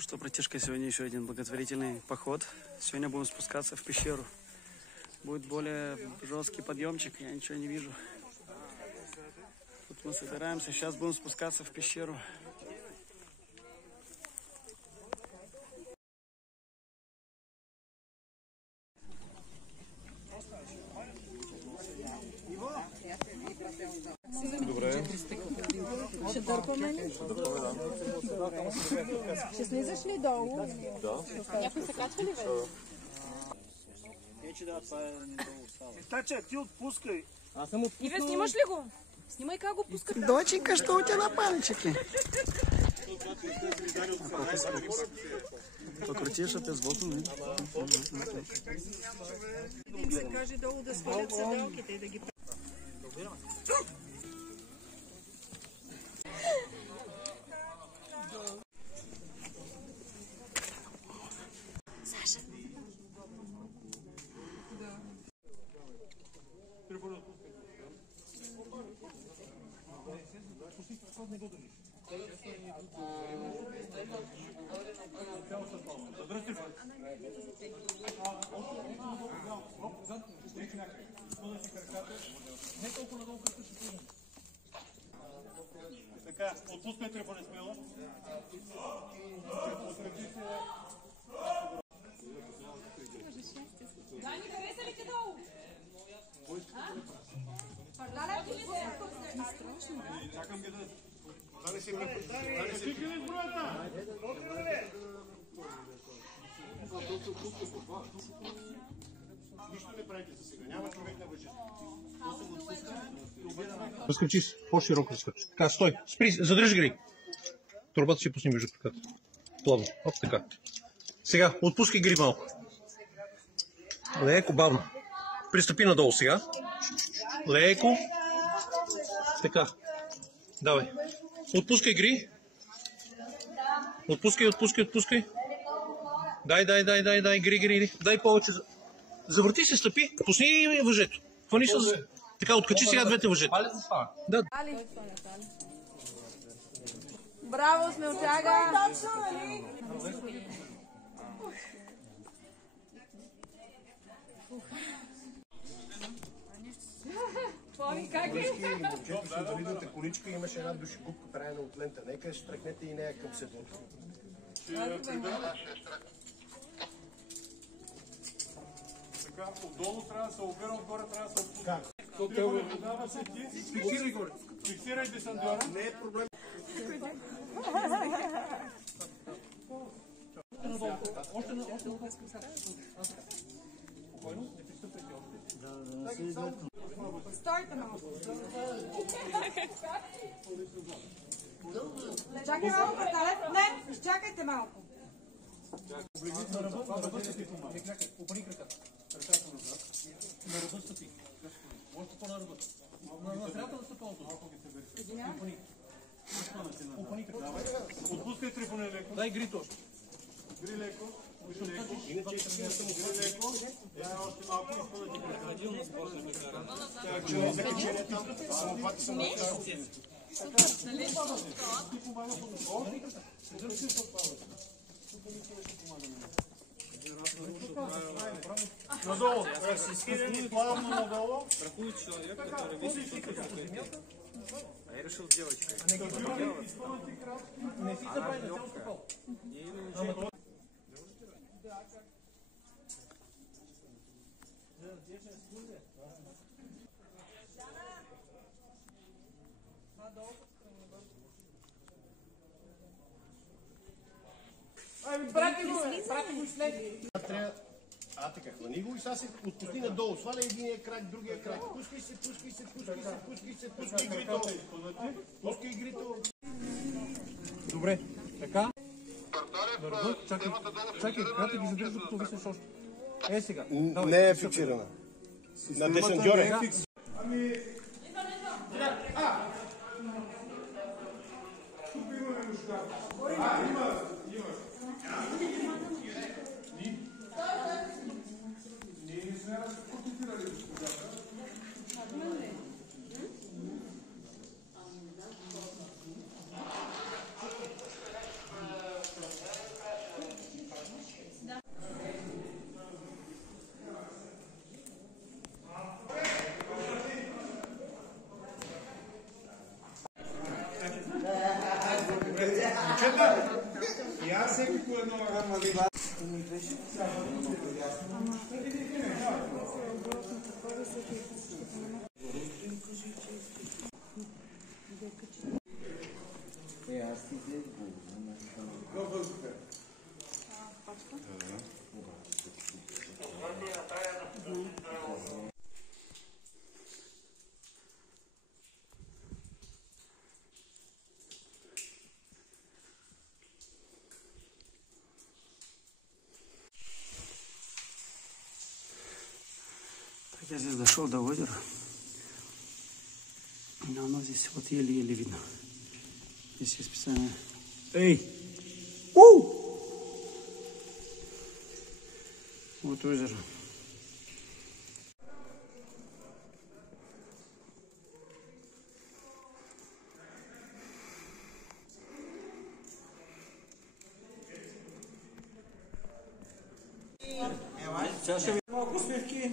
Ну что, братишка, сегодня еще один благотворительный поход. Сегодня будем спускаться в пещеру. Будет более жесткий подъемчик, я ничего не вижу. Тут мы собираемся, сейчас будем спускаться в пещеру. Добре. Ще дърпаме. Ще слизаш ли долу? Да. Някой се качва ли вече? Тача, ти отпускай. Иве, снимаш ли го? Снимай как го пускаш. Доченька, что у тебя на пальчике? Покрутишь, а ты сбоку. Им се каже долу да свалят седалките и да ги... Така, отпускай телефона смело. Дани, хареса ли ти долу? Чакам ги да... Дали си ме... Дали си ги ли сброята? Нищо не правите за сега. Няма човек на въжето. Разкръчи по-широко разкръчи. Така, стой. Спри, задръж гри. Турбата си пусни между краката. Плавно. Оп, така. Сега, отпускай гри малко. Леко, бавно. Пристъпи надолу сега. Леко. Така. Давай. Отпускай гри. Отпускай. Дай, гри. Дай повече. Завърти се, стъпи. Пусни въжето. Хвани се. Така, откачи сега двете въжета. Да. Браво, смелчага! Плави, как е? Момчето с инвалидната количка имаше една душегубка, правена от лента. Нека штракнете и нея към седлото. Така, отдолу трябва да се обира, отгоре трябва да се отпуска. Как? Тогава се ти... Фиксирай горе. Фиксирай десантьора. Не е проблем. Стойте малко. Чакай малко, братале. Не, изчакайте малко. Опани краката. Ръката назад. На ръба стъпи. Още по-на ръба. На средата да стъпа малко. Опани краката. Отпускай трипоне леко. Дай грито още. Гри леко. Иначе леко. Още малко изпълна ти краката. Тя чува закачение там. Самопати са направо. Ти помага по дъщо. Държи се отпаваш. Надолу. Скидани плавно надолу. Страхует человек, который весит только сколько. А я решил девочкой. Не си запай на цяло стъпало. Прати го след. Така, хвани го и сега се отпусти надолу. Сваля единия крак, другия крак. Пускай се. Пускай грито. Пускай грито. Добре, така. Чакай, когато ги задържа, като виснеш още. Сега. Не е фиксирана. На десантьора е фикс. Тук имаме нощта. Има. Ние не сме разпротитирали госпожата. И аз всеки по едно рамали. Я здесь дошел до озера, но оно здесь вот еле-еле видно. Здесь есть специальное... Эй! Вот озеро. Сейчас ще ви малко усмивки.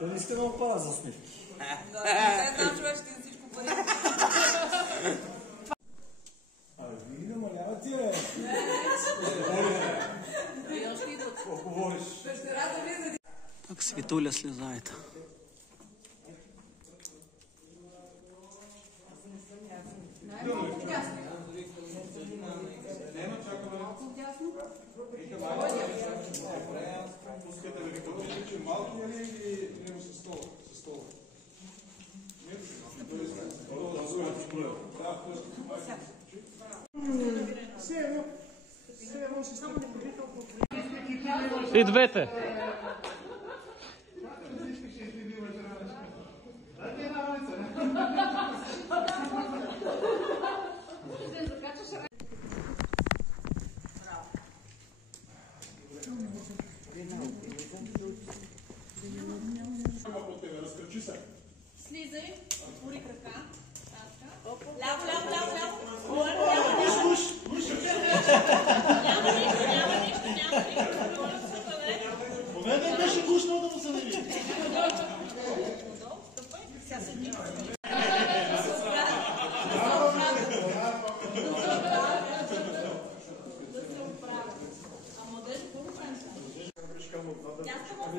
Да не сте много пара за усмивки. Не знам, човек, ще всичко пари. Вие намалявате, бе. Колко говориш? Так Светуля слезает. Пускате да ви кажете, че малки е ли или него със стола? Със стола. И двете. Слизай, отвори крака. Ляво, ляво, ляво, ляво. Няма нищо. Няма нищо. Поведай беше гушно да му се види. Сега седни.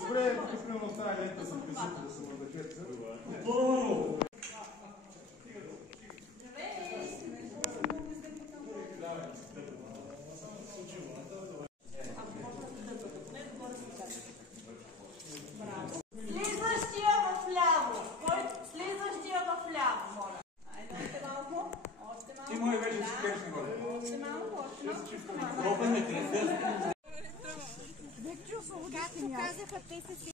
Добре, тук сме в тази лента за визита да се мърдахеца. Слизащия в ляво. Слизащия в ляво, моля. Айде, още малко. Още малко. Ти мой вече си кереш на горе. Още малко, още малко. Както казаха, те са си...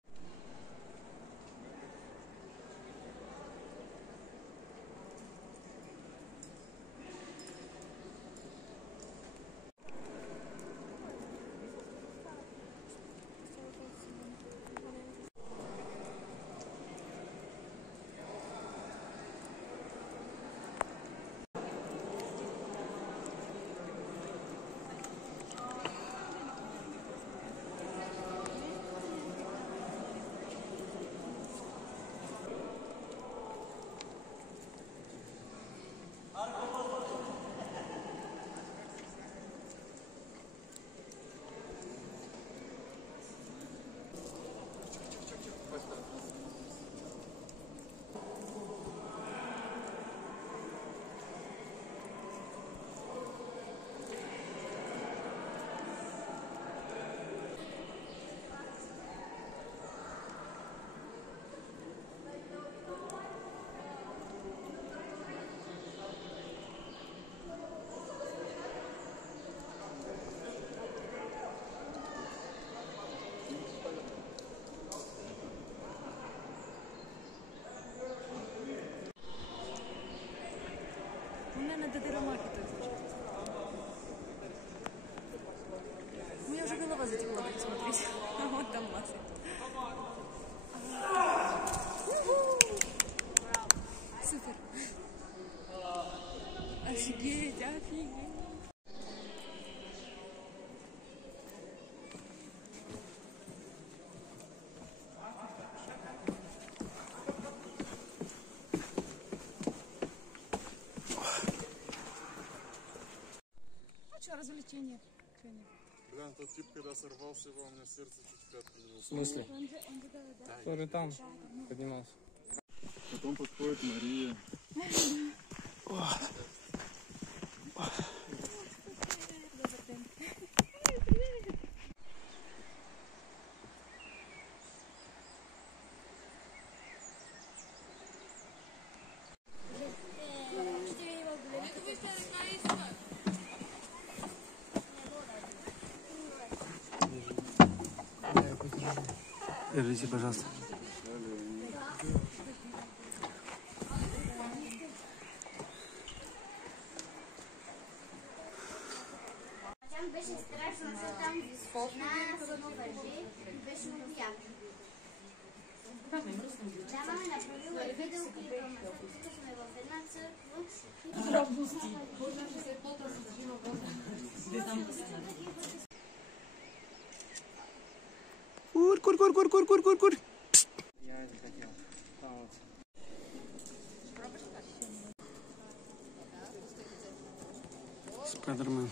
Не даде ромахите. У меня уже голова затекла, так смотрите. Вот там масса. Супер. Офигеть, офигеть. Что, развлечение? Бля, тот тип, когда сорвался, его у меня сердце чуть в пятку не В смысле? Который там поднимался. Потом подходит Мария. Держите, пожалуйста. Тя беше страшно, защото там височина, много върви и беше много яко. Тя ме направила видеоклип, ама тук сме в една църква. Кур. Я захотел. Там вот. Спайдермен.